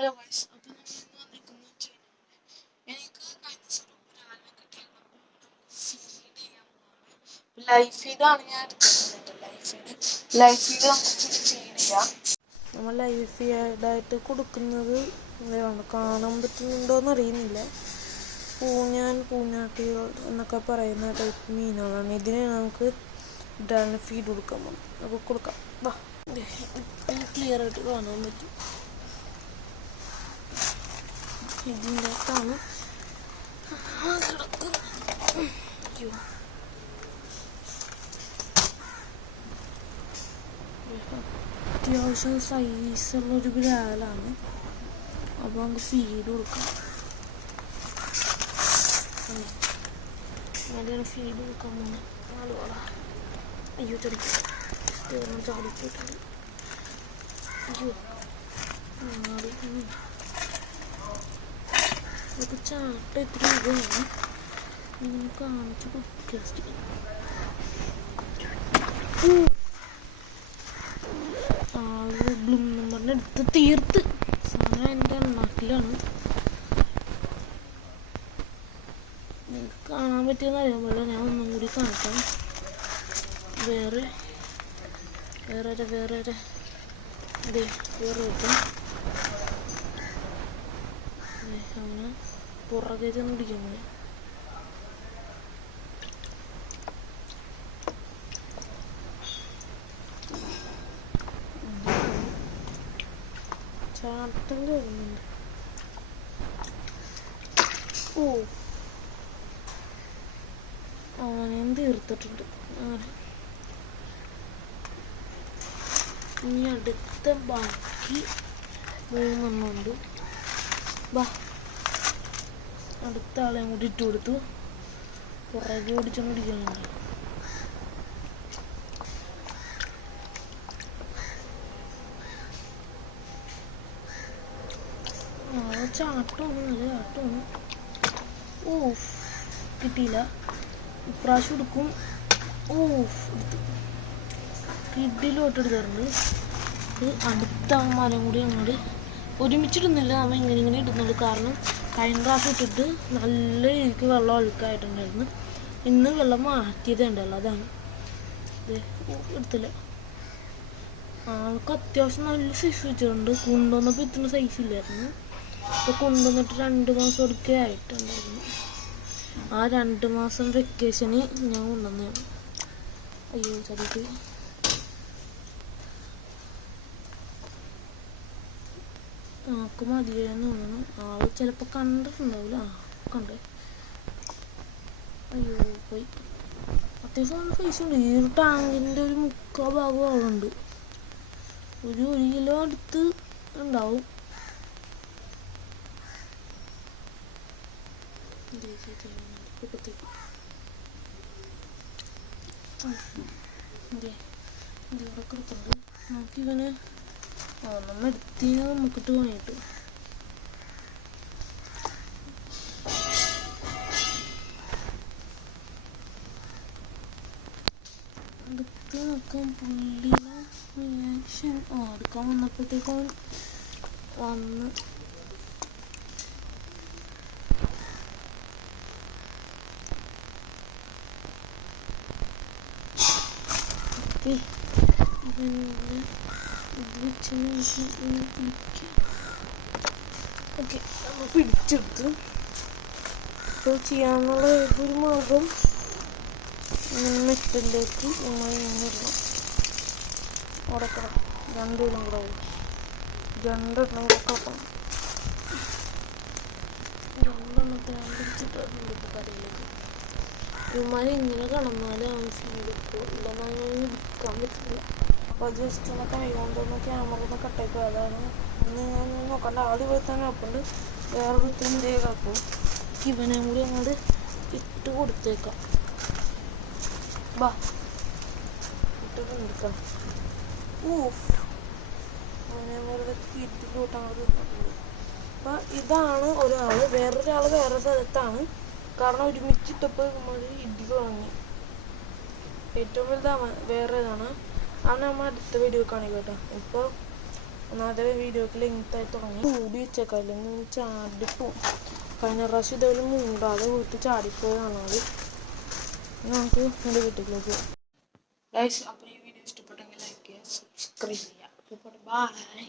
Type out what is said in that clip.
Hello guys, അപ്പോൾ നമ്മൾ ഇന്ന് വന്നിരിക്കുന്നത് വെച്ച് കഴിഞ്ഞാൽ എനിക്ക് കഴിഞ്ഞ ദിവസം ഒരാളെ കിട്ടിയിരുന്നു. ഫീഡ് ചെയ്യാൻ പോകുന്നത് ലൈഫ് ഫീഡാണ് ഞാൻ എടുക്കുന്നത്. ലൈഫ് ഫീഡ് നമുക്ക് ഫീഡ് ചെയ്യാം. നമ്മൾ ലൈഫ് ഫീഡായിട്ട് കൊടുക്കുന്നത് കാണാൻ പറ്റുന്നുണ്ടോയെന്ന് അറിയുന്നില്ല. പൂഞ്ഞാട്ടികൾ എന്നൊക്കെ പറയുന്ന ടൈപ്പ് മീനുകളാണ്. ഇതിന് നമുക്ക് ഇതാണ് ഫീഡ് കൊടുക്കാൻ പോകും. നമുക്ക് കൊടുക്കാം. വാ, ക്ലിയർ ആയിട്ട് കാണാൻ പറ്റും. ഇതിൻ്റെ അകത്താണ് കിടക്കുന്നത്. അത്യാവശ്യം സൈസുള്ളൊരു ബ്രാലാണ്. അപ്പോൾ നമുക്ക് ഫീഡ് കൊടുക്കാം. അതിനാണ് ഫീഡ് കൊടുക്കാൻ പോകുന്നത്. അയ്യോ ചെറിയ ചാടിപ്പോയിട്ടുണ്ട്. അയ്യോ ഇതൊക്കെ ചാട്ട എത്ര രൂപയാണ് ഇങ്ങനെ കാണിച്ച് പോഡ്കാസ്റ്റ്. ആള് ബ്ലൂം നമ്പറിന് എടുത്ത് തീർത്ത് സാധനം എൻ്റെ എണ്ണാക്കിലാണ്. നിങ്ങൾക്ക് കാണാൻ പറ്റിയെന്ന് അറിയാൻ പാടില്ല. ഞാൻ ഒന്നും കൂടി കാണിക്കാം. വേറെ വെക്കാം. അങ്ങനെ പുറകെ ചെന്ന് പിടിക്കുന്നത്. ചാട്ടം കയറുന്നുണ്ട്. അവനെയും തീർത്തിട്ടുണ്ട്. ഇനി അടുത്ത ബാക്കി 3 എണ്ണമുണ്ട്. അടുത്ത ആളെയും കൂടി ഇട്ട് കൊടുത്തു. പുറകെ ഓടിച്ചോണ്ടിരിക്കുന്നുണ്ട്. ചാട്ടമാണ്, നല്ല ചാട്ടമാണ്. കിട്ടിയില്ല. ഇപ്രാവശ്യം എടുക്കും. എടുത്തു. കിഡിലോട്ട് എടുത്തിട്ടുണ്ട്. അടുത്ത മരം കൂടി അങ്ങോട്ട് ഒരുമിച്ചിടുന്നില്ല. നമ്മൾ ഇങ്ങനെ ഇടുന്നുണ്ട്. കാരണം കഴിഞ്ഞ പ്രാവശ്യം ഇട്ടിട്ട് നല്ല രീതിക്ക് വെള്ളം ഒഴുക്കായിട്ടുണ്ടായിരുന്നു. ഇന്ന് വെള്ളം മാറ്റിയതുണ്ടല്ലോ, അതാണ്. എടുത്തില്ല. ആൾക്ക് അത്യാവശ്യം നല്ല സൈസ് വെച്ചിട്ടുണ്ട്. കൊണ്ടുവന്നപ്പോൾ ഇത്ര സൈസ് ഇല്ലായിരുന്നു. ഇപ്പോൾ കൊണ്ടുവന്നിട്ട് 2 മാസം ഒടുക്കെ ആയിട്ടുണ്ടായിരുന്നു. ആ 2 മാസം വെക്കേഷന് ഞാൻ കൊണ്ടുവന്നതാണ്. അയ്യോ ചതിക്ക്. ആൾക്ക് മതിയായെന്ന് തോന്നുന്നു. ആള് ചിലപ്പോൾ കണ്ടിട്ടുണ്ടാവില്ല. കണ്ടേ. അയ്യോ പോയി. അത്യാവശ്യം നല്ല പൈസ ഉണ്ട്. ഈ ഒരു ടാങ്കിൻ്റെ ഒരു 3/4 ഭാഗം ആളുണ്ട്. ഒരു 1 കിലോ അടുത്ത് ഉണ്ടാവും. ഇതിവിടെ കൊടുത്തുണ്ട്. നമുക്കിവന് നമ്മൾ എടുത്തിന് നമുക്കിട്ട് പണിയിട്ടു. അടുത്ത് നോക്കാൻ പുള്ളിയുടെ റിയാക്ഷൻ. എടുക്കാൻ വന്നപ്പോഴത്തേക്കും വന്ന് നമ്മൾ പിടിച്ചെടുത്തു. ഇപ്പോൾ ചെയ്യാനുള്ള ഏതൊരു മാർഗം മെറ്റലിലേക്ക് ഇങ്ങനെ ഇടണം. ഉടക്കണം. 2 കിലോ കൂടെ 2 എണ്ണം കൂടെ കാട്ടണം. 2 എണ്ണത്തിനാണ് പിടിച്ചിട്ടുണ്ട്. ഇപ്പോൾ കറിയിലേക്ക് ഇവന്മാരെ ഇങ്ങനെ കടന്നാലേ അവൻ ഫീലെടുക്കും. ഇല്ലെന്നാൽ എടുക്കാൻ പറ്റില്ല. അപ്പോൾ ജസ്റ്റ് ഒന്ന് കൈ കൊണ്ടൊന്ന് ക്യാമറ ഒന്ന് കട്ടായി പോയതാണ്. നിങ്ങൾ നോക്കണ്ട. ആദ്യം ഇവിടെ തന്നെ നോക്കുന്നുണ്ട്. വേറെ വൃത്തിയും ചെയ്താക്കും. ഇവനെയും കൂടി അങ്ങോട്ട് ഇട്ട് കൊടുത്തേക്കാം. ഇട്ട് കൊടുക്കാം. അവനെ പോലെ വീട്ടിലോട്ട് അങ്ങോട്ട് കിട്ടുന്നുണ്ട്. അപ്പം ഇതാണ് ഒരാൾ. വേറൊരാൾ വേറെ സ്ഥലത്താണ്. കാരണം ഒരുമിച്ചിട്ടപ്പോൾ നമ്മൾ ഇടി വാങ്ങി. ഏറ്റവും വലുതാണ് വേറെ ഇതാണ്. അത് നമ്മൾ അടുത്ത വീഡിയോ കാണിക്കാം കേട്ടോ. ഇപ്പോൾ ഒന്നാമത്തെ വീഡിയോക്ക് ലെങ്തായി തുടങ്ങി മൂടി വെച്ചേക്കാം, അല്ലെങ്കിൽ ചാടിപ്പോവും. കഴിഞ്ഞ പ്രാവശ്യം ഇതേപോലെ മൂടാതെ പോയിട്ട് ചാടിപ്പോയതാണ് അത്. നമുക്ക് എൻ്റെ വീട്ടിലേക്ക് പോകാം. ഗൈസ്, അപ്പോൾ ഈ വീഡിയോ ഇഷ്ടപ്പെട്ടെങ്കിൽ ലൈക്ക് ചെയ്യുക, സബ്സ്ക്രൈബ് ചെയ്യുക. ബൈ.